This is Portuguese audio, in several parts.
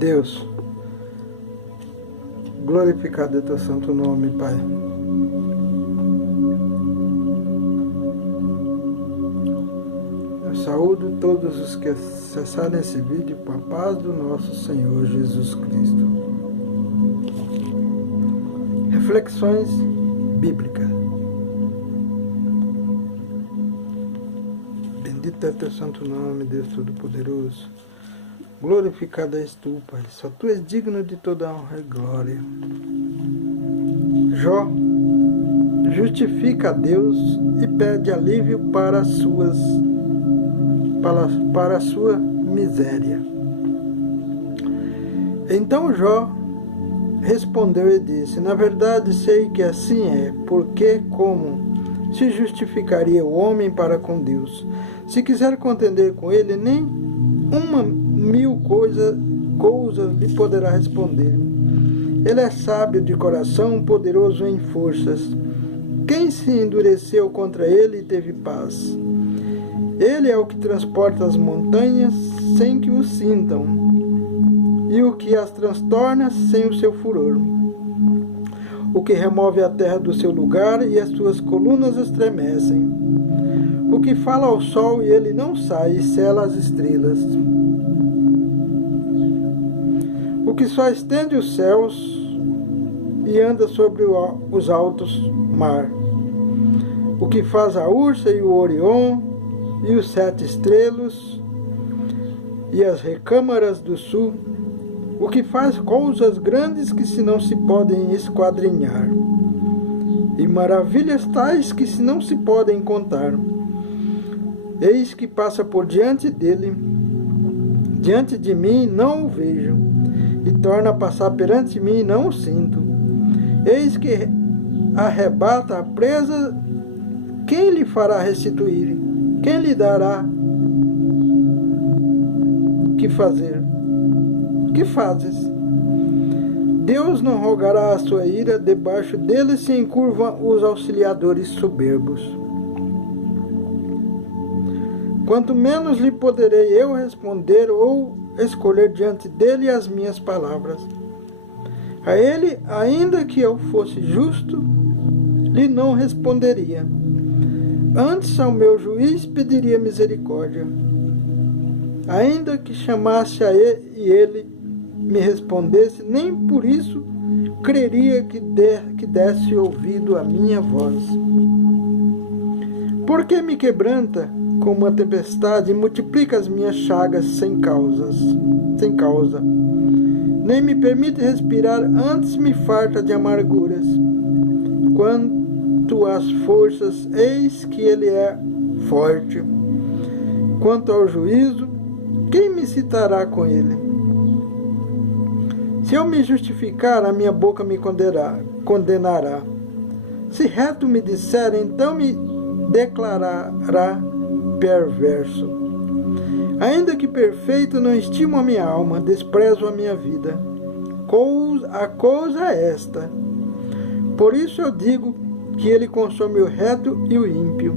Deus, glorificado é teu santo nome, Pai. Eu saúdo todos os que acessaram esse vídeo com a paz do nosso Senhor Jesus Cristo. Reflexões bíblicas. Bendito é teu santo nome, Deus Todo-Poderoso. Glorificado és tu, Pai. Só tu és digno de toda honra e glória. Jó justifica a Deus e pede alívio para a sua miséria. Então Jó respondeu e disse: na verdade sei que assim é, porque como se justificaria o homem para com Deus? Se quiser contender com ele, nem uma mil coisas lhe poderá responder. Ele é sábio de coração, poderoso em forças. Quem se endureceu contra ele e teve paz? Ele é o que transporta as montanhas sem que o sintam, e o que as transtorna sem o seu furor. O que remove a terra do seu lugar e as suas colunas estremecem. O que fala ao sol e ele não sai e sela as estrelas. O que só estende os céus e anda sobre os altos mar. O que faz a Ursa e o Orion e os 7 estrelas e as recâmaras do sul. O que faz coisas grandes que se não se podem esquadrinhar, e maravilhas tais que se não se podem contar. Eis que passa por diante dele, diante de mim não o vejo, e torna a passar perante mim e não o sinto. Eis que arrebata a presa, quem lhe fará restituir? Quem lhe dará que fazer? Que fazes? Deus não rogará a sua ira, debaixo dele se encurvam os auxiliadores soberbos. Quanto menos lhe poderei eu responder ou escolher diante dele as minhas palavras. A ele, ainda que eu fosse justo, lhe não responderia. Antes ao meu juiz pediria misericórdia. Ainda que chamasse a ele e ele me respondesse, nem por isso creria que desse ouvido à minha voz. Por que me quebranta como uma tempestade e multiplica as minhas chagas sem causa? Nem me permite respirar, antes me farta de amarguras. Quanto às forças, eis que ele é forte. Quanto ao juízo, quem me citará com ele? Se eu me justificar, a minha boca me condenará. Se reto me disser, então me declarará perverso. Ainda que perfeito, não estimo a minha alma, desprezo a minha vida. A coisa é esta. Por isso eu digo que ele consome o reto e o ímpio,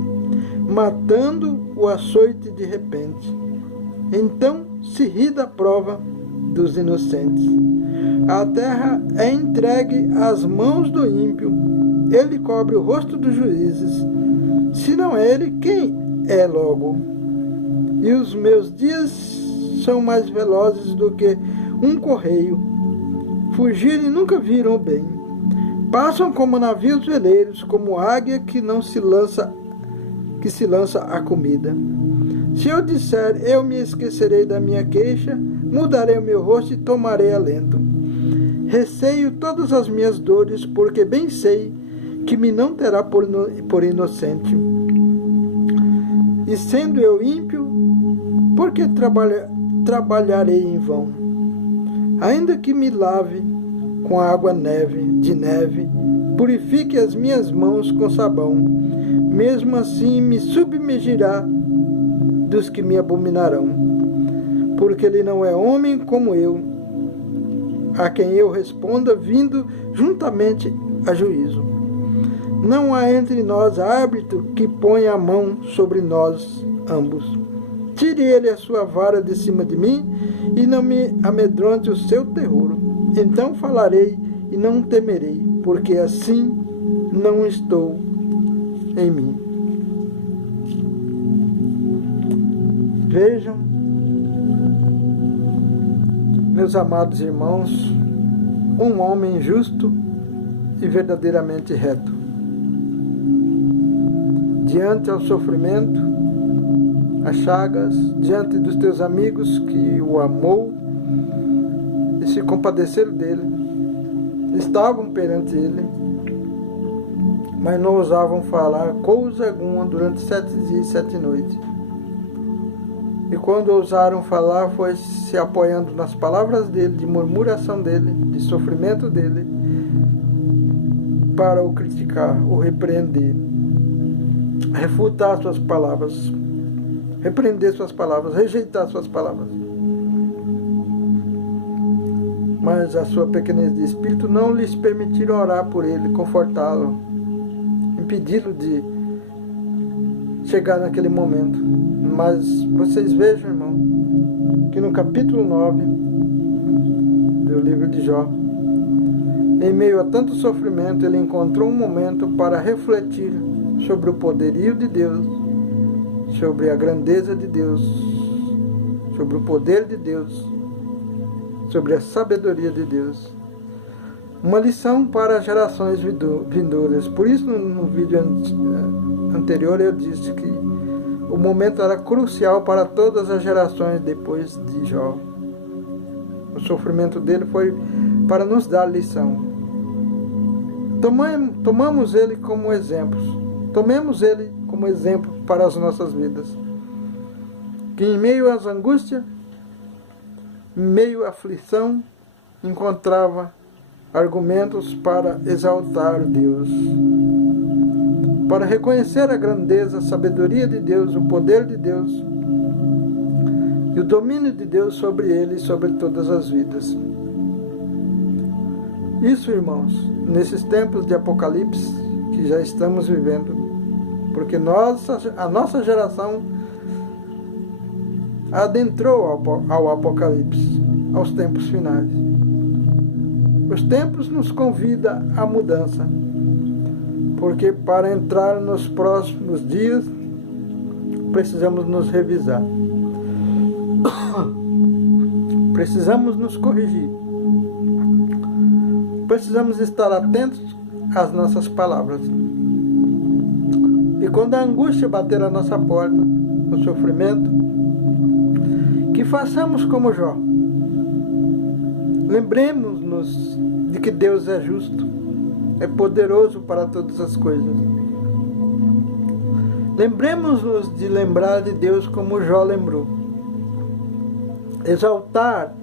matando o açoite de repente. Então se ri da prova dos inocentes. A terra é entregue às mãos do ímpio. Ele cobre o rosto dos juízes. Se não é ele, quem é logo? E os meus dias são mais velozes do que um correio. Fugiram e nunca viram o bem. Passam como navios veleiros, como águia que se lança a comida. Se eu disser, eu me esquecerei da minha queixa, mudarei o meu rosto e tomarei alento. Receio todas as minhas dores, porque bem sei que me não terá por inocente. E sendo eu ímpio, por que trabalharei em vão? Ainda que me lave com água de neve, purifique as minhas mãos com sabão, mesmo assim me submergirá dos que me abominarão, porque ele não é homem como eu, a quem eu responda vindo juntamente a juízo. Não há entre nós árbitro que ponha a mão sobre nós ambos. Tire ele a sua vara de cima de mim, e não me amedronte o seu terror. Então falarei e não temerei, porque assim não estou em mim. Vejam, meus amados irmãos, um homem justo e verdadeiramente reto. Diante ao sofrimento, as chagas, diante dos teus amigos que o amou e se compadeceram dele, estavam perante ele, mas não ousavam falar coisa alguma durante 7 dias e 7 noites. E quando ousaram falar, foi se apoiando nas palavras dele, de murmuração dele, de sofrimento dele, para o criticar, o repreender, refutar suas palavras, repreender suas palavras, rejeitar suas palavras. Mas a sua pequenez de espírito não lhes permitiram orar por ele, confortá-lo, impedi-lo de chegar naquele momento. Mas vocês vejam, irmão, que no capítulo 9 do livro de Jó, em meio a tanto sofrimento, ele encontrou um momento para refletir sobre o poderio de Deus, sobre a grandeza de Deus, sobre o poder de Deus, sobre a sabedoria de Deus. Uma lição para as gerações vindouras. Por isso, no vídeo anterior, eu disse que o momento era crucial para todas as gerações depois de Jó. O sofrimento dele foi para nos dar lição. Tomamos ele como exemplo. Tomemos ele como exemplo para as nossas vidas. Que em meio às angústias, em meio à aflição, encontrava argumentos para exaltar Deus, para reconhecer a grandeza, a sabedoria de Deus, o poder de Deus e o domínio de Deus sobre ele e sobre todas as vidas. Isso, irmãos, nesses tempos de Apocalipse que já estamos vivendo, porque a nossa geração adentrou ao Apocalipse, aos tempos finais. Os tempos nos convidam à mudança, porque para entrar nos próximos dias, precisamos nos revisar. Precisamos nos corrigir. Precisamos estar atentos às nossas palavras. E quando a angústia bater à nossa porta, o sofrimento, que façamos como Jó. Lembremos-nos de que Deus é justo, é poderoso para todas as coisas. Lembremos-nos de lembrar de Deus como Jó lembrou. Exaltar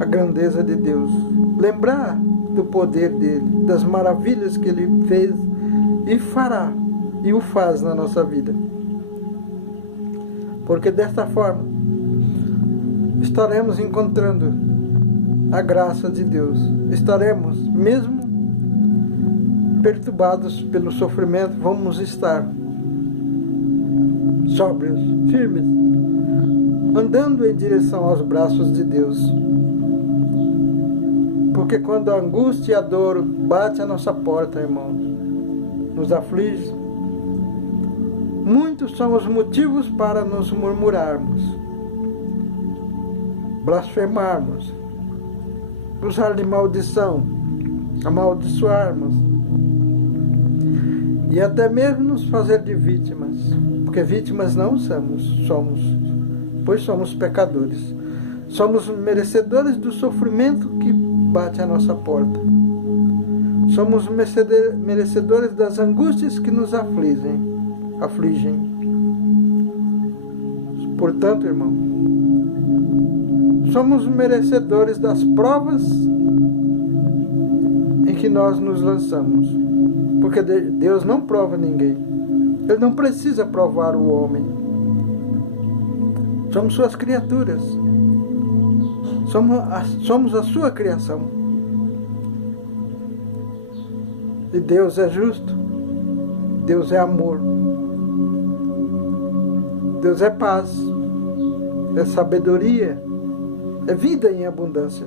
a grandeza de Deus. Lembrar do poder dele, das maravilhas que ele fez e fará e o faz na nossa vida. Porque desta forma estaremos encontrando a graça de Deus. Estaremos, mesmo perturbados pelo sofrimento, vamos estar sóbrios, firmes, andando em direção aos braços de Deus. Porque quando a angústia e a dor bate à nossa porta, irmãos, nos aflige, muitos são os motivos para nos murmurarmos, blasfemarmos, usar de maldição, amaldiçoarmos e até mesmo nos fazer de vítimas, porque vítimas não somos, pois somos pecadores. Somos merecedores do sofrimento que bate à nossa porta. Somos merecedores das angústias que nos afligem. Portanto, irmão, somos merecedores das provas em que nós nos lançamos. Porque Deus não prova ninguém. Ele não precisa provar o homem. Somos suas criaturas. Somos a sua criação. E Deus é justo. Deus é amor. Deus é paz, é sabedoria, é vida em abundância.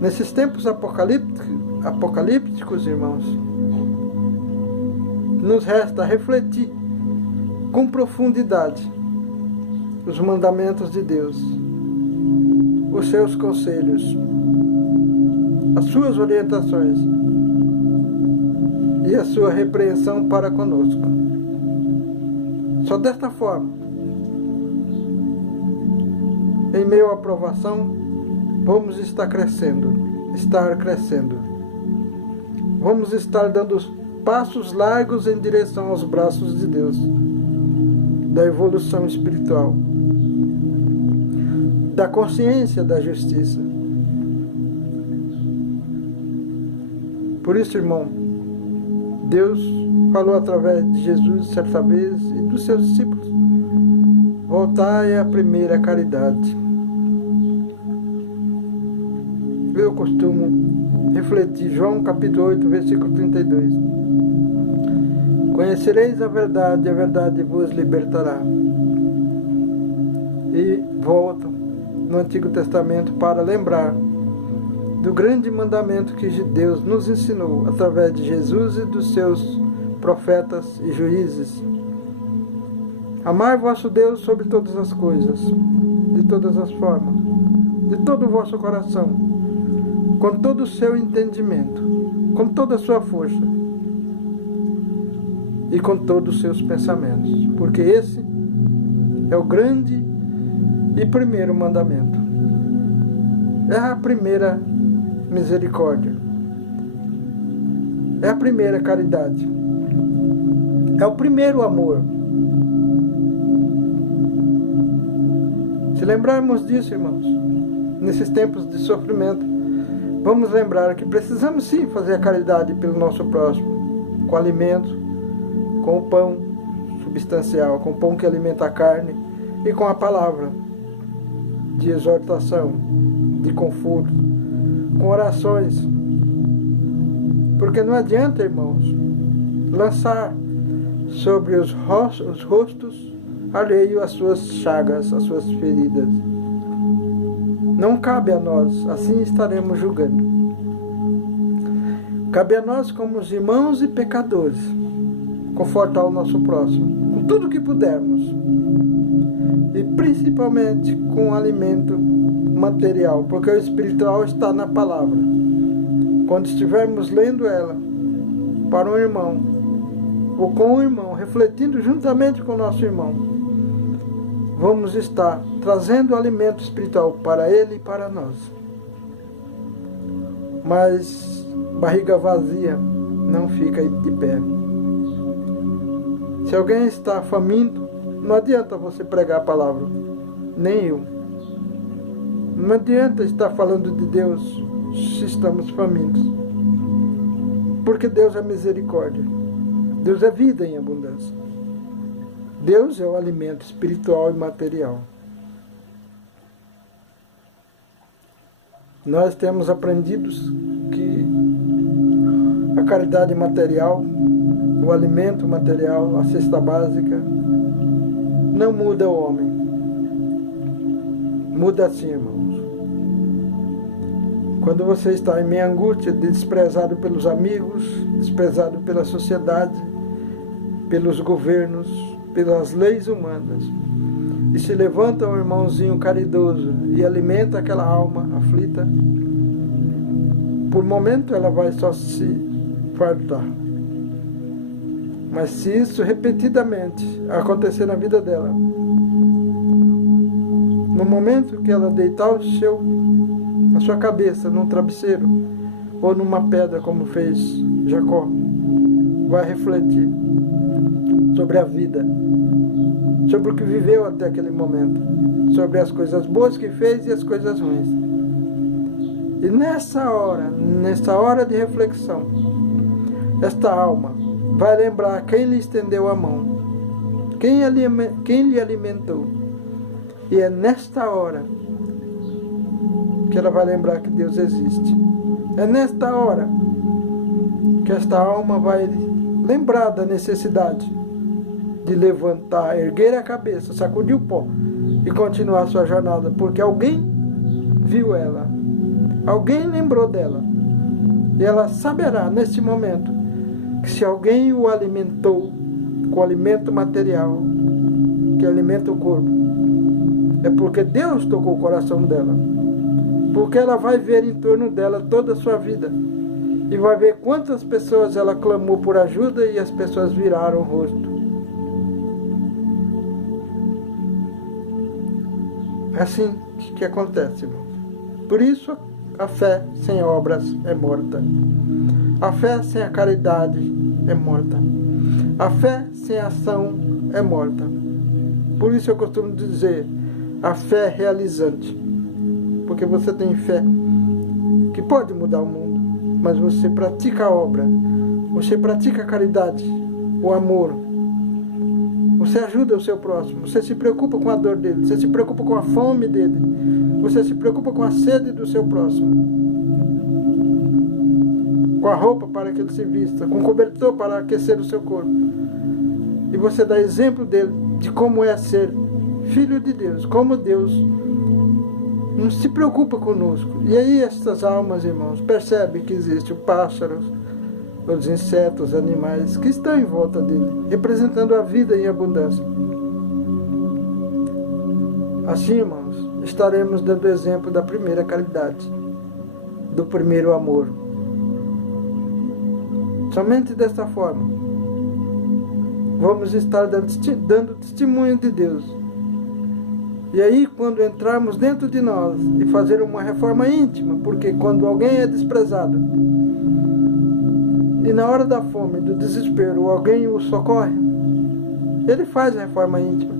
Nesses tempos apocalípticos, irmãos, nos resta refletir com profundidade os mandamentos de Deus, os seus conselhos, as suas orientações e a sua repreensão para conosco. Só desta forma, em meio à provação, vamos estar crescendo. Vamos estar dando passos largos em direção aos braços de Deus, da evolução espiritual, da consciência da justiça. Por isso, irmão, Deus falou através de Jesus certa vez e dos seus discípulos: voltai à primeira caridade. Eu costumo refletir João capítulo 8, versículo 32. Conhecereis a verdade vos libertará. E volto no Antigo Testamento para lembrar do grande mandamento que Deus nos ensinou através de Jesus e dos seus profetas e juízes. Amai vosso Deus sobre todas as coisas, de todas as formas, de todo o vosso coração, com todo o seu entendimento, com toda a sua força e com todos os seus pensamentos, porque esse é o grande e primeiro mandamento. É a primeira misericórdia, é a primeira caridade, é o primeiro amor. Se lembrarmos disso, irmãos, nesses tempos de sofrimento, vamos lembrar que precisamos sim fazer a caridade pelo nosso próximo, com alimento, com o pão substancial, com o pão que alimenta a carne e com a palavra de exortação, de conforto, com orações. Porque não adianta, irmãos, lançar sobre os rostos alheio as suas chagas, as suas feridas. Não cabe a nós, assim estaremos julgando. Cabe a nós, como os irmãos e pecadores, confortar o nosso próximo, com tudo que pudermos, e principalmente com alimento material, porque o espiritual está na palavra. Quando estivermos lendo ela para um irmão, ou com o irmão, refletindo juntamente com o nosso irmão, vamos estar trazendo alimento espiritual para ele e para nós. Mas barriga vazia não fica de pé. Se alguém está faminto, não adianta você pregar a palavra, nem eu. Não adianta estar falando de Deus se estamos famintos, porque Deus é misericórdia, Deus é vida em abundância. Deus é o alimento espiritual e material. Nós temos aprendido que a caridade material, o alimento material, a cesta básica, não muda o homem. Muda sim, irmãos. Quando você está em meia angústia, desprezado pelos amigos, desprezado pela sociedade, pelos governos, pelas leis humanas, e se levanta um irmãozinho caridoso e alimenta aquela alma aflita, por momento ela vai só se fartar. Mas se isso repetidamente acontecer na vida dela, no momento que ela deitar a sua cabeça num travesseiro ou numa pedra, como fez Jacó, vai refletir sobre a vida, sobre o que viveu até aquele momento, sobre as coisas boas que fez e as coisas ruins. E nessa hora de reflexão, esta alma vai lembrar quem lhe estendeu a mão, quem lhe alimentou. E é nesta hora que ela vai lembrar que Deus existe. É nesta hora que esta alma vai lembrar da necessidade de levantar, erguer a cabeça, sacudir o pó e continuar a sua jornada, porque alguém viu ela, alguém lembrou dela, e ela saberá neste momento que se alguém o alimentou com alimento material, que alimenta o corpo, é porque Deus tocou o coração dela, porque ela vai ver em torno dela toda a sua vida e vai ver quantas pessoas ela clamou por ajuda e as pessoas viraram o rosto. É assim que acontece, irmão. Por isso a fé sem obras é morta. A fé sem a caridade é morta. A fé sem ação é morta. Por isso eu costumo dizer, a fé realizante. Porque você tem fé que pode mudar o mundo, mas você pratica a obra, você pratica a caridade, o amor, você ajuda o seu próximo, você se preocupa com a dor dele, você se preocupa com a fome dele, você se preocupa com a sede do seu próximo, com a roupa para que ele se vista, com o cobertor para aquecer o seu corpo. E você dá exemplo dele, de como é ser filho de Deus, como Deus não se preocupa conosco. E aí essas almas, irmãos, percebem que existem os pássaros, os insetos, os animais que estão em volta dele, representando a vida em abundância. Assim, irmãos, estaremos dando exemplo da primeira caridade, do primeiro amor. Somente desta forma vamos estar dando testemunho de Deus. E aí, quando entrarmos dentro de nós e fazer uma reforma íntima, porque quando alguém é desprezado e na hora da fome, do desespero, alguém o socorre, ele faz a reforma íntima,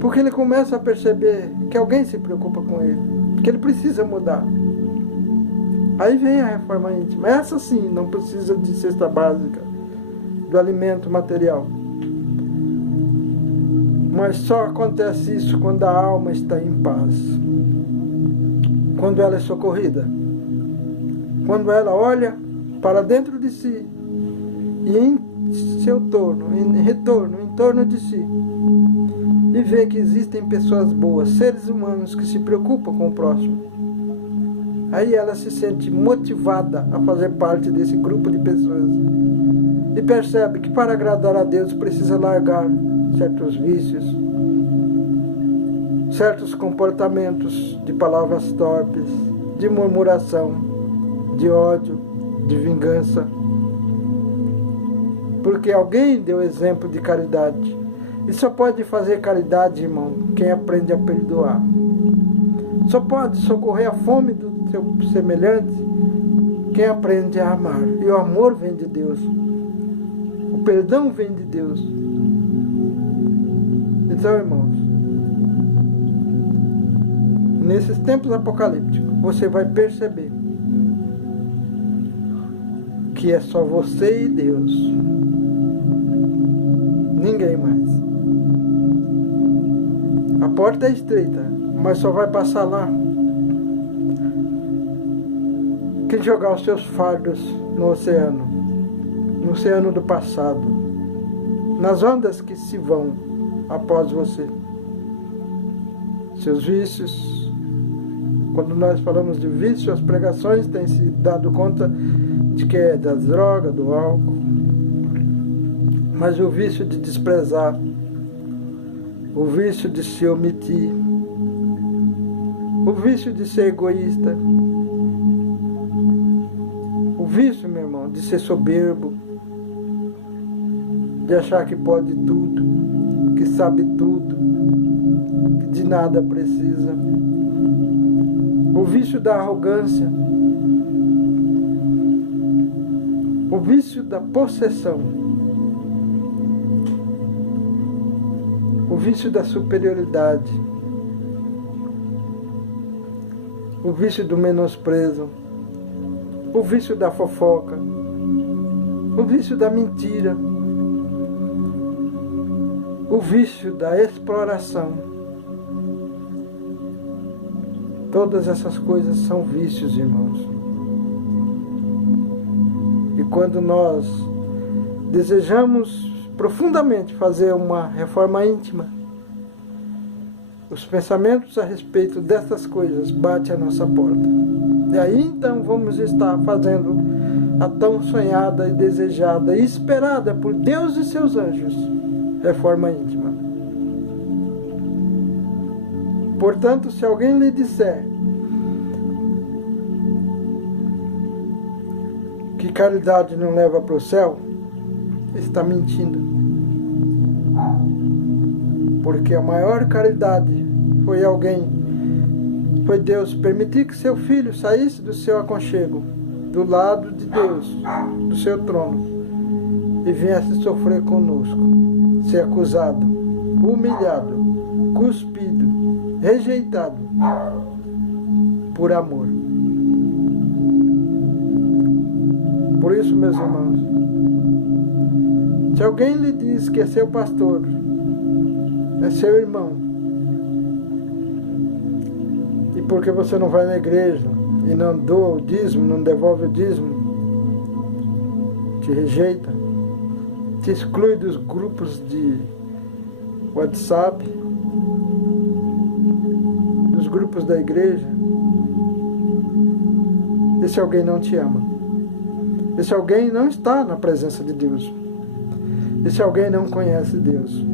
porque ele começa a perceber que alguém se preocupa com ele, que ele precisa mudar. Aí vem a reforma íntima. Essa sim não precisa de cesta básica, do alimento material. Mas só acontece isso quando a alma está em paz, quando ela é socorrida, quando ela olha para dentro de si e em seu torno, em retorno, em torno de si, e vê que existem pessoas boas, seres humanos que se preocupam com o próximo. Aí ela se sente motivada a fazer parte desse grupo de pessoas e percebe que para agradar a Deus precisa largar certos vícios, certos comportamentos de palavras torpes, de murmuração, de ódio, de vingança. Porque alguém deu exemplo de caridade. E só pode fazer caridade, irmão, quem aprende a perdoar. Só pode socorrer a fome do seu semelhante quem aprende a amar. E o amor vem de Deus. O perdão vem de Deus. Então, irmãos, nesses tempos apocalípticos, você vai perceber que é só você e Deus. Ninguém mais. A porta é estreita, mas só vai passar lá quem jogar os seus fardos no oceano do passado, nas ondas que se vão após você. Seus vícios. Quando nós falamos de vício, as pregações têm se dado conta de que é das drogas, do álcool. Mas o vício de desprezar, o vício de se omitir, o vício de ser egoísta, o vício, meu irmão, de ser soberbo, de achar que pode tudo, que sabe tudo, que de nada precisa. O vício da arrogância, o vício da possessão, o vício da superioridade, o vício do menosprezo, o vício da fofoca, o vício da mentira, o vício da exploração. Todas essas coisas são vícios, irmãos. E quando nós desejamos profundamente fazer uma reforma íntima. Os pensamentos a respeito dessas coisas batem à nossa porta. E aí então vamos estar fazendo a tão sonhada e desejada e esperada por Deus e seus anjos, reforma íntima. Portanto, se alguém lhe disser que caridade não leva para o céu, está mentindo. Porque a maior caridade foi Deus permitir que seu filho saísse do seu aconchego, do lado de Deus, do seu trono, e viesse sofrer conosco, ser acusado, humilhado, cuspido, rejeitado, por amor. Por isso, meus irmãos, se alguém lhe diz que é seu pastor, é seu irmão, e porque você não vai na igreja e não doa o dízimo, não devolve o dízimo, te rejeita, te exclui dos grupos de WhatsApp, dos grupos da igreja, esse alguém não te ama. Esse alguém não está na presença de Deus. Esse alguém não conhece Deus.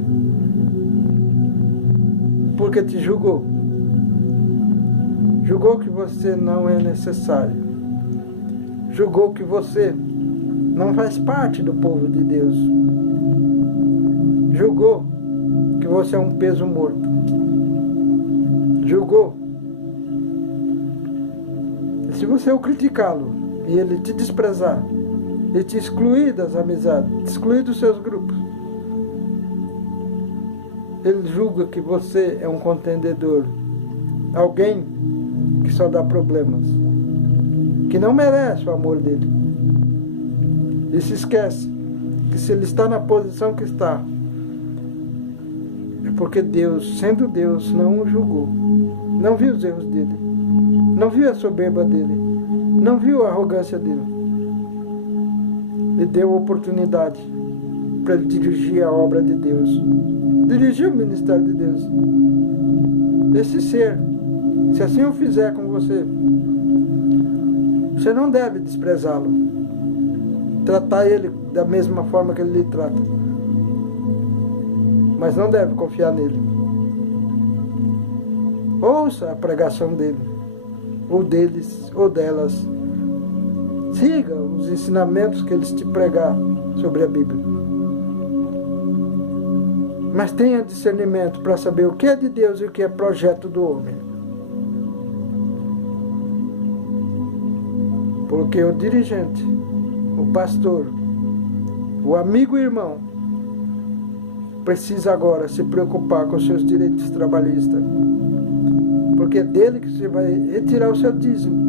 Porque te julgou. Julgou que você não é necessário. Julgou que você não faz parte do povo de Deus. Julgou que você é um peso morto. Julgou. E se você o criticá-lo e ele te desprezar, e te excluir das amizades, te excluir dos seus grupos, ele julga que você é um contendedor, alguém que só dá problemas, que não merece o amor dele. E se esquece que se ele está na posição que está, é porque Deus, sendo Deus, não o julgou, não viu os erros dele, não viu a soberba dele, não viu a arrogância dele. E deu oportunidade para ele dirigir a obra de Deus, dirigir o ministério de Deus. Esse ser, se assim o fizer com você, você não deve desprezá-lo, tratar ele da mesma forma que ele lhe trata, mas não deve confiar nele. Ouça a pregação dele, ou deles, ou delas. Siga os ensinamentos que eles te pregar sobre a Bíblia. Mas tenha discernimento para saber o que é de Deus e o que é projeto do homem. Porque o dirigente, o pastor, o amigo e irmão, precisa agora se preocupar com os seus direitos trabalhistas. Porque é dele que você vai retirar o seu dízimo,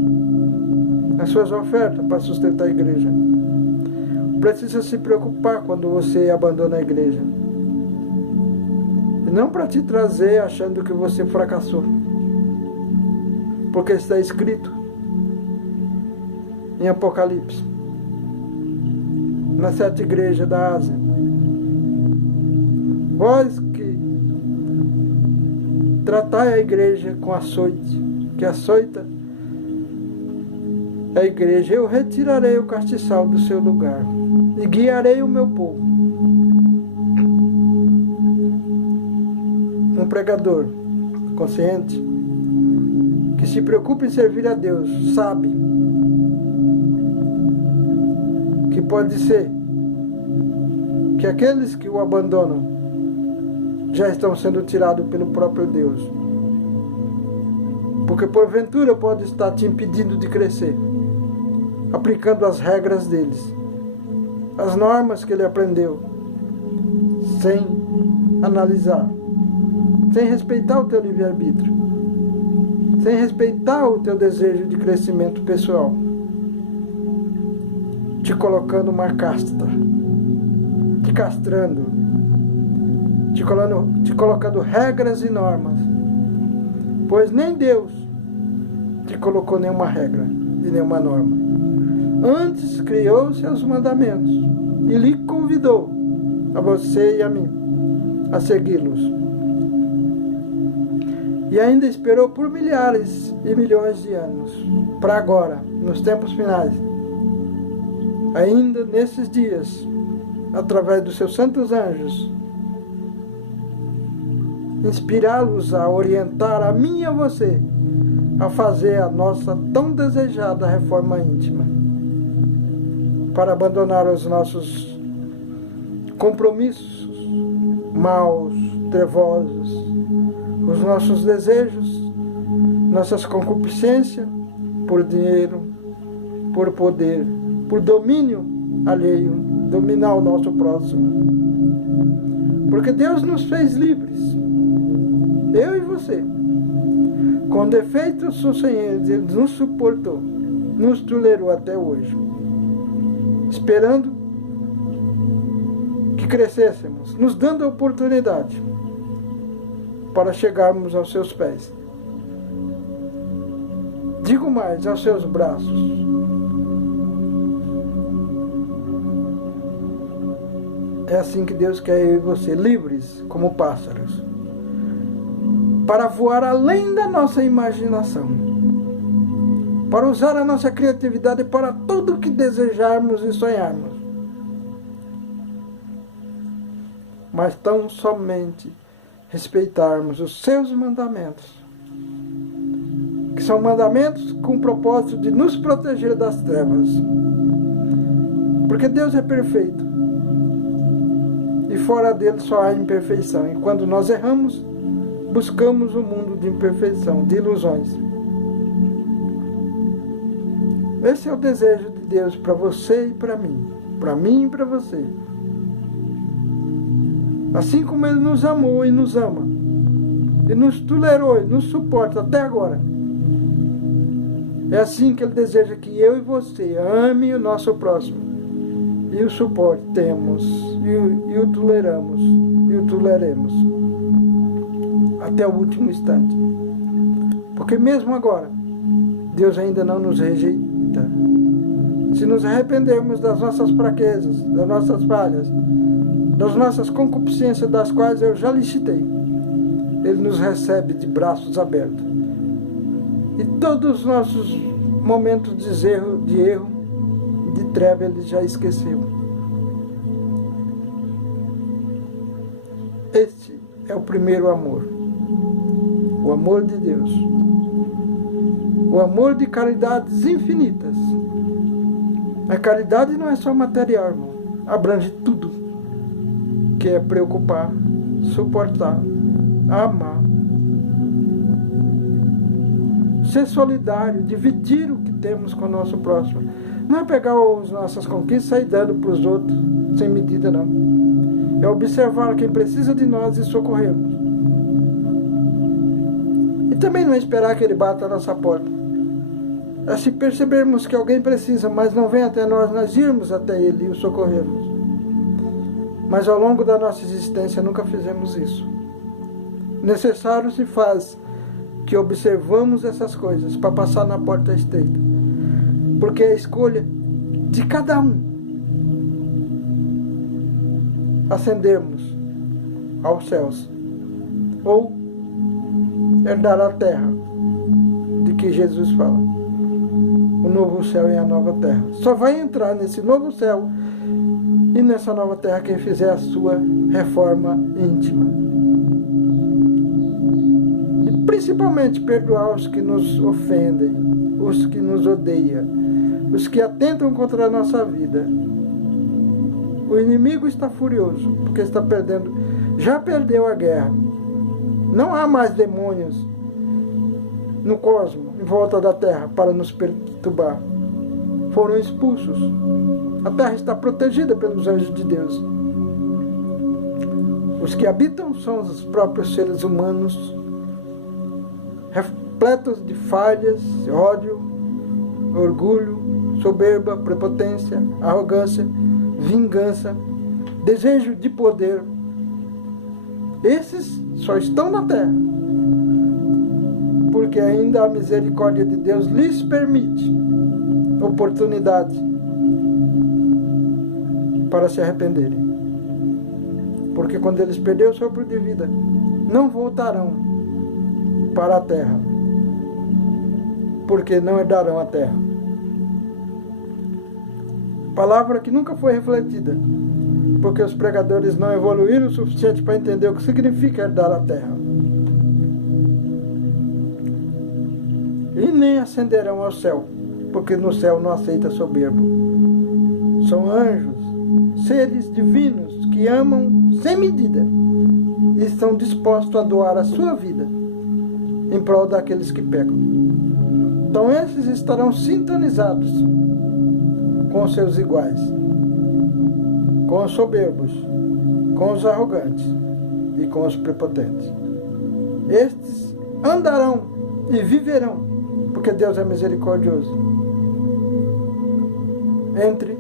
as suas ofertas para sustentar a igreja. Precisa se preocupar quando você abandona a igreja. E não para te trazer achando que você fracassou. Porque está escrito em Apocalipse, nas 7 igrejas da Ásia: vós que tratai a igreja com açoite, que açoita a igreja, eu retirarei o castiçal do seu lugar e guiarei o meu povo. Um pregador consciente, que se preocupa em servir a Deus, sabe que pode ser que aqueles que o abandonam já estão sendo tirados pelo próprio Deus. Porque porventura pode estar te impedindo de crescer, aplicando as regras deles, as normas que ele aprendeu, sem analisar, sem respeitar o teu livre-arbítrio, sem respeitar o teu desejo de crescimento pessoal, te colocando uma casta, te castrando, te colocando regras e normas, pois nem Deus te colocou nenhuma regra e nenhuma norma. Antes criou seus mandamentos e lhe convidou a você e a mim, a segui-los. E ainda esperou por milhares e milhões de anos, para agora, nos tempos finais. Ainda nesses dias, através dos seus santos anjos, inspirá-los a orientar a mim e a você a fazer a nossa tão desejada reforma íntima, para abandonar os nossos compromissos maus, trevosos, os nossos desejos, nossas concupiscências por dinheiro, por poder, por domínio alheio, dominar o nosso próximo. Porque Deus nos fez livres, eu e você. Com defeitos sucedidos, Ele nos suportou, nos tolerou até hoje, esperando que crescêssemos, nos dando a oportunidade para chegarmos aos seus pés. Digo mais, aos seus braços. É assim que Deus quer eu e você, livres como pássaros, para voar além da nossa imaginação, para usar a nossa criatividade para tudo o que desejarmos e sonharmos, mas tão somente respeitarmos os seus mandamentos, que são mandamentos com o propósito de nos proteger das trevas, porque Deus é perfeito e fora dele só há imperfeição, e quando nós erramos, buscamos um mundo de imperfeição, de ilusões. Esse é o desejo de Deus para você e para mim e para você. Assim como Ele nos amou e nos ama, e nos tolerou e nos suporta até agora, é assim que Ele deseja que eu e você ame o nosso próximo, e o suportemos, e o toleramos, e o toleremos até o último instante. Porque mesmo agora, Deus ainda não nos rejeita. Se nos arrependermos das nossas fraquezas, das nossas falhas, das nossas concupiscências, das quais eu já lhe citei, Ele nos recebe de braços abertos. E todos os nossos momentos de erro, de treva, Ele já esqueceu. Este é o primeiro amor. O amor de Deus. O amor de caridades infinitas. A caridade não é só material, irmão. Abrange tudo. Que é preocupar, suportar, amar. Ser solidário, dividir o que temos com o nosso próximo. Não é pegar as nossas conquistas e sair dando para os outros sem medida, não. É observar quem precisa de nós e socorrermos. E também não é esperar que Ele bata a nossa porta. É se percebermos que alguém precisa, mas não vem até nós irmos até Ele e o socorrermos. Mas ao longo da nossa existência nunca fizemos isso. Necessário se faz que observamos essas coisas para passar na porta estreita. Porque é a escolha de cada um ascendermos aos céus ou herdar a terra de que Jesus fala, o novo céu e a nova terra. Só vai entrar nesse novo céu e nessa nova terra quem fizer a sua reforma íntima, e principalmente perdoar os que nos ofendem, os que nos odeiam, os que atentam contra a nossa vida. O inimigo está furioso porque está perdendo, já perdeu a guerra. Não há mais demônios no cosmos, em volta da Terra, para nos perturbar. Foram expulsos. A Terra está protegida pelos anjos de Deus. Os que habitam são os próprios seres humanos, repletos de falhas, ódio, orgulho, soberba, prepotência, arrogância, vingança, desejo de poder. Esses só estão na terra porque ainda a misericórdia de Deus lhes permite oportunidade para se arrependerem. porque quando eles perderem o sopro de vida, não voltarão para a terra, porque não herdarão a terra. Palavra que nunca foi refletida, porque os pregadores não evoluíram o suficiente para entender o que significa herdar a terra. E nem ascenderão ao céu, porque no céu não aceita soberbo. São anjos, seres divinos que amam sem medida e estão dispostos a doar a sua vida em prol daqueles que pecam. Então esses estarão sintonizados com os seus iguais, com os soberbos, com os arrogantes e com os prepotentes. Estes andarão e viverão, porque Deus é misericordioso, entre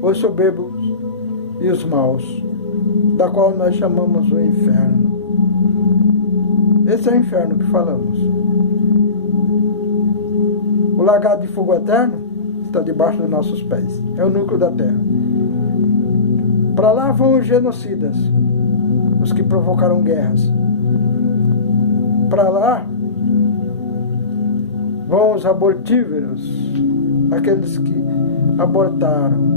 os soberbos e os maus, da qual nós chamamos o inferno. Esse é o inferno que falamos. O lagar de fogo eterno está debaixo dos nossos pés. É o núcleo da terra. Para lá vão os genocidas, os que provocaram guerras. Para lá vão os abortíferos, aqueles que abortaram,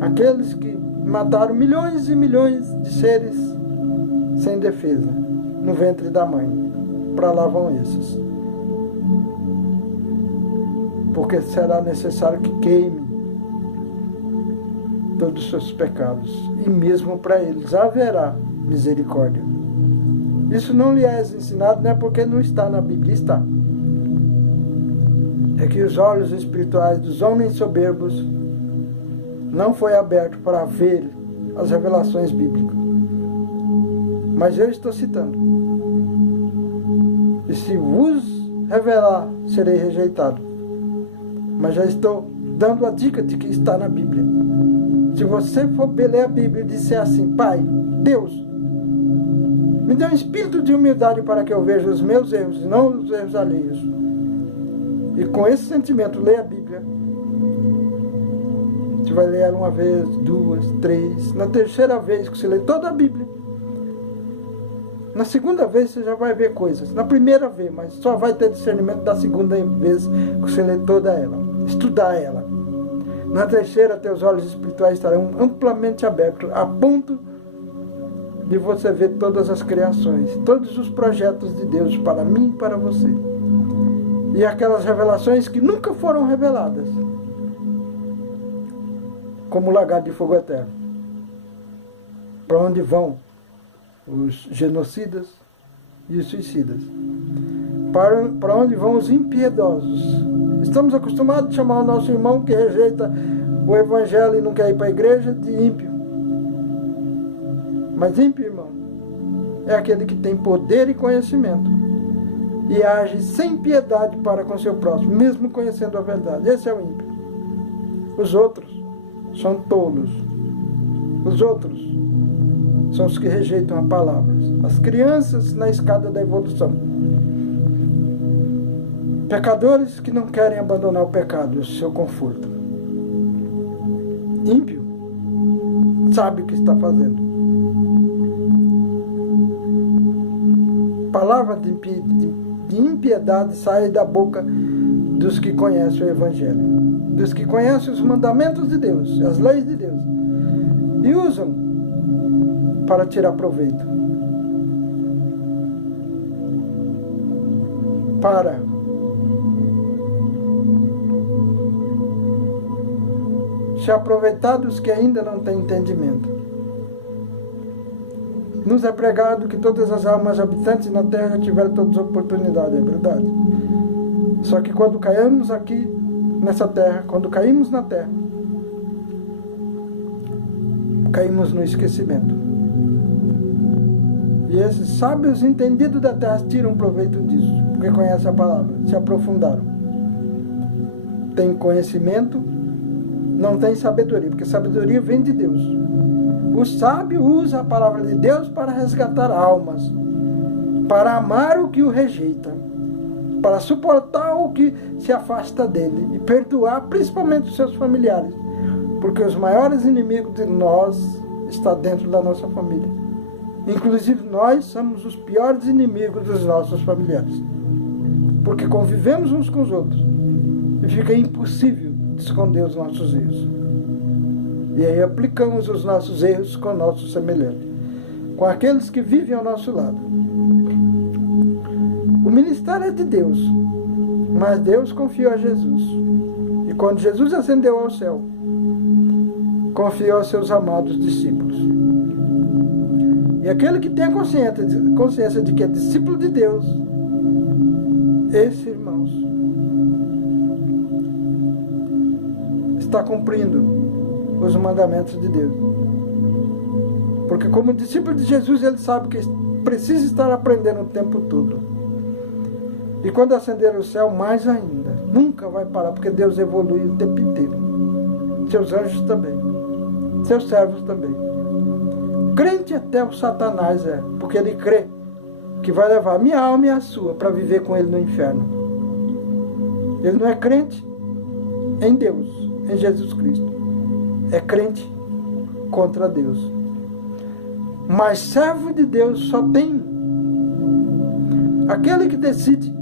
aqueles que mataram milhões e milhões de seres sem defesa no ventre da mãe. Para lá vão esses. Porque será necessário que queime todos os seus pecados, e mesmo para eles haverá misericórdia. Isso não lhe é ensinado, não é porque não está na Bíblia, está. É que os olhos espirituais dos homens soberbos não foi aberto para ver as revelações bíblicas. Mas eu estou citando. E se vos revelar, serei rejeitado. Mas já estou dando a dica de que está na Bíblia. Se você for ler a Bíblia e disser assim: Pai, Deus, me dê um espírito de humildade para que eu veja os meus erros e não os erros alheios. E com esse sentimento, leia a Bíblia. Você vai ler ela uma vez, duas, três. Na terceira vez que você lê toda a Bíblia, na segunda vez você já vai ver coisas. Na primeira vez, mas só vai ter discernimento da segunda vez que você lê toda ela. Estudar ela. Na terceira, teus olhos espirituais estarão amplamente abertos, a ponto de você ver todas as criações, todos os projetos de Deus para mim e para você. E aquelas revelações que nunca foram reveladas, como o lagar de fogo eterno. Para onde vão os genocidas e os suicidas? Para onde vão os impiedosos? Estamos acostumados a chamar o nosso irmão que rejeita o evangelho e não quer ir para a igreja de ímpio. Mas ímpio, irmão, é aquele que tem poder e conhecimento e age sem piedade para com seu próximo, mesmo conhecendo a verdade. Esse é o ímpio. Os outros são tolos. Os outros são os que rejeitam a palavra. As crianças na escada da evolução. Pecadores que não querem abandonar o pecado, o seu conforto. Ímpio sabe o que está fazendo. Palavra de impiedade sai da boca dos que conhecem o Evangelho, dos que conhecem os mandamentos de Deus, as leis de Deus, e usam para tirar proveito, para se aproveitar dos que ainda não têm entendimento. Nos é pregado que todas as almas habitantes na terra tiveram todas as oportunidades, é verdade. Só que quando caímos aqui nessa terra, quando caímos na terra, caímos no esquecimento. E esses sábios entendidos da terra tiram proveito disso, porque conhecem a palavra, se aprofundaram. Tem conhecimento, não tem sabedoria, porque sabedoria vem de Deus. O sábio usa a palavra de Deus para resgatar almas, para amar o que o rejeita, para suportar o que se afasta dele e perdoar principalmente os seus familiares, porque os maiores inimigos de nós que está dentro da nossa família. Inclusive nós somos os piores inimigos dos nossos familiares, porque convivemos uns com os outros e fica impossível de esconder os nossos erros. E aí aplicamos os nossos erros com nossos semelhantes, com aqueles que vivem ao nosso lado. O ministério é de Deus, mas Deus confiou a Jesus. E quando Jesus ascendeu ao céu, confiou aos seus amados discípulos. E aquele que tem a consciência de que é discípulo de Deus, esse, irmãos, está cumprindo os mandamentos de Deus. Porque como discípulo de Jesus, ele sabe que precisa estar aprendendo o tempo todo. E quando ascender o céu, mais ainda. Nunca vai parar, porque Deus evolui o tempo inteiro. Seus anjos também. Seus servos também. Crente até o Satanás é, porque ele crê que vai levar a minha alma e a sua para viver com ele no inferno. Ele não é crente em Deus, em Jesus Cristo. É crente contra Deus. Mas servo de Deus só tem aquele que decide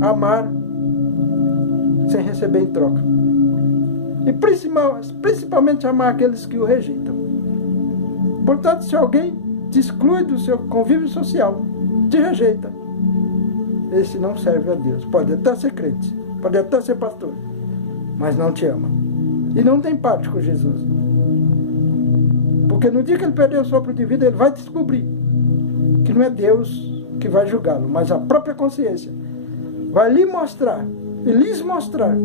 amar sem receber em troca. E principalmente amar aqueles que o rejeitam. Portanto, se alguém te exclui do seu convívio social, te rejeita, esse não serve a Deus. Pode até ser crente, pode até ser pastor, mas não te ama. E não tem parte com Jesus. Porque no dia que ele perder o sopro de vida, ele vai descobrir que não é Deus que vai julgá-lo, mas a própria consciência vai lhe mostrar, e lhes mostrar,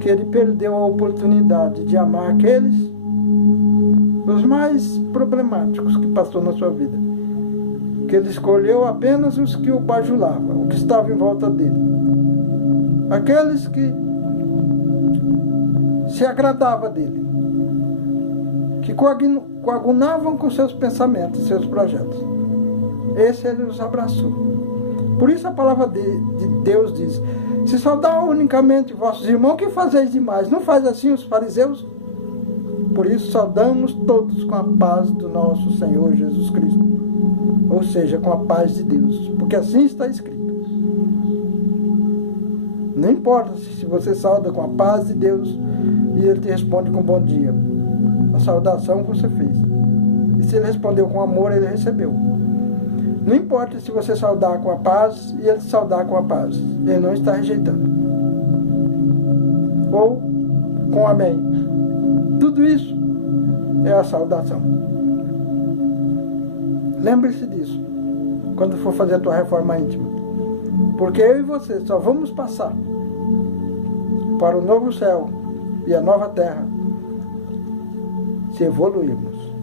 que ele perdeu a oportunidade de amar aqueles os mais problemáticos que passou na sua vida. Que ele escolheu apenas os que o bajulavam, o que estava em volta dele. Aqueles que se agradava dele. Que coagunavam com seus pensamentos, seus projetos. Esse ele os abraçou. Por isso a palavra de Deus diz: se saudar unicamente vossos irmãos, que fazeis demais? Não faz assim os fariseus? Por isso saudamos todos com a paz do nosso Senhor Jesus Cristo. Ou seja, com a paz de Deus. Porque assim está escrito. Não importa se você sauda com a paz de Deus e ele te responde com bom dia. A saudação você fez. E se ele respondeu com amor, ele recebeu. Não importa se você saudar com a paz e ele te saudar com a paz. Ele não está rejeitando. Ou com amém. Tudo isso é a saudação. Lembre-se disso quando for fazer a tua reforma íntima. Porque eu e você só vamos passar para o novo céu e a nova terra se evoluirmos,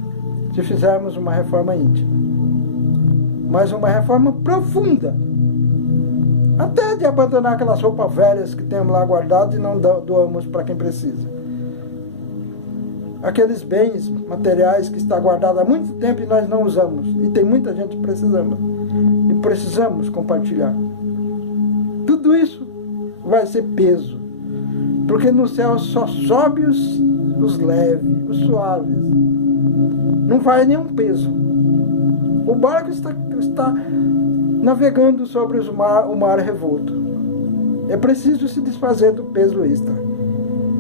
se fizermos uma reforma íntima. Mas uma reforma profunda. Até de abandonar aquelas roupas velhas que temos lá guardadas e não doamos para quem precisa. Aqueles bens materiais que está guardado há muito tempo e nós não usamos. E tem muita gente precisando. E precisamos compartilhar. Tudo isso vai ser peso. Porque no céu só sobe os leves, os suaves. Não vai nenhum peso. O barco está navegando sobre o mar revolto. É preciso se desfazer do peso extra.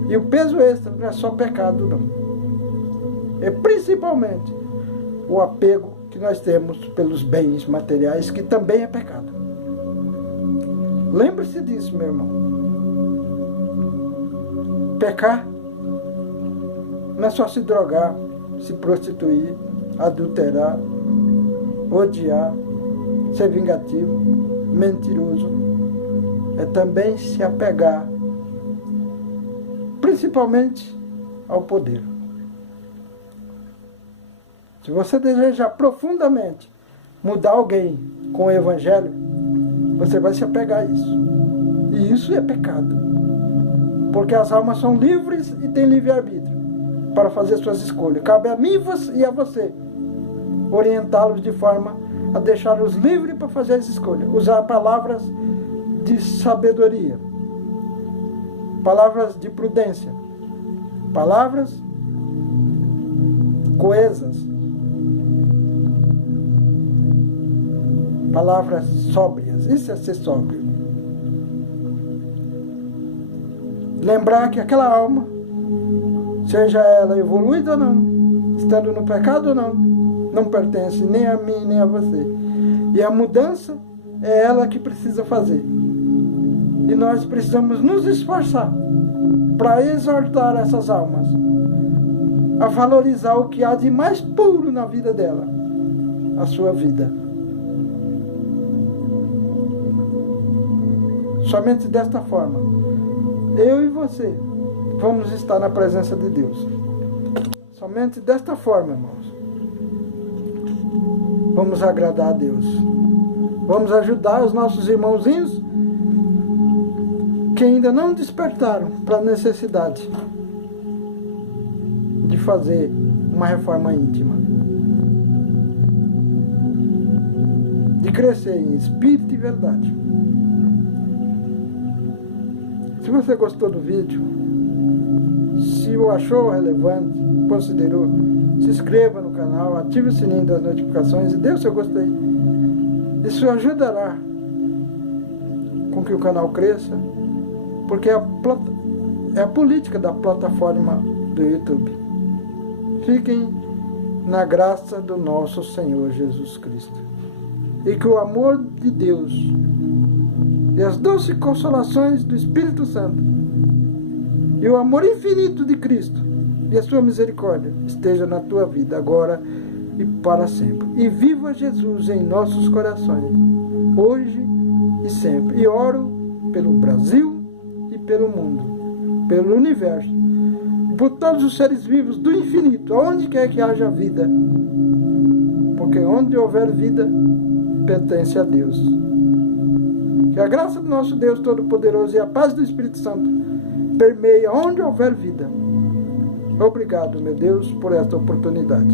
E o peso extra não é só pecado, não. É principalmente o apego que nós temos pelos bens materiais, que também é pecado. Lembre-se disso, meu irmão. Pecar não é só se drogar, se prostituir, adulterar, odiar, ser vingativo, mentiroso. É também se apegar, principalmente ao poder. Se você deseja profundamente mudar alguém com o Evangelho, você vai se apegar a isso. E isso é pecado. Porque as almas são livres e têm livre-arbítrio para fazer suas escolhas. Cabe a mim e a você orientá-los de forma a deixá-los livres para fazer as escolhas. Usar palavras de sabedoria, palavras de prudência, palavras coesas, palavras sóbrias. Isso é ser sóbrio. Lembrar que aquela alma, seja ela evoluída ou não, estando no pecado ou não, não pertence nem a mim nem a você. E a mudança é ela que precisa fazer. E nós precisamos nos esforçar para exortar essas almas a valorizar o que há de mais puro na vida dela, a sua vida. Somente desta forma, eu e você vamos estar na presença de Deus. Somente desta forma, irmãos, vamos agradar a Deus. Vamos ajudar os nossos irmãozinhos que ainda não despertaram para a necessidade de fazer uma reforma íntima, de crescer em espírito e verdade. Se você gostou do vídeo, se o achou relevante, considerou, se inscreva no canal, ative o sininho das notificações e dê o seu gostei. Isso ajudará com que o canal cresça, porque é a política da plataforma do YouTube. Fiquem na graça do nosso Senhor Jesus Cristo. E que o amor de Deus e as doces consolações do Espírito Santo e o amor infinito de Cristo e a sua misericórdia esteja na tua vida agora e para sempre. E viva Jesus em nossos corações, hoje e sempre. E oro pelo Brasil e pelo mundo, pelo universo, por todos os seres vivos do infinito, aonde quer que haja vida. Porque onde houver vida, pertence a Deus. Que a graça do nosso Deus Todo-Poderoso e a paz do Espírito Santo permeie onde houver vida. Obrigado, meu Deus, por esta oportunidade.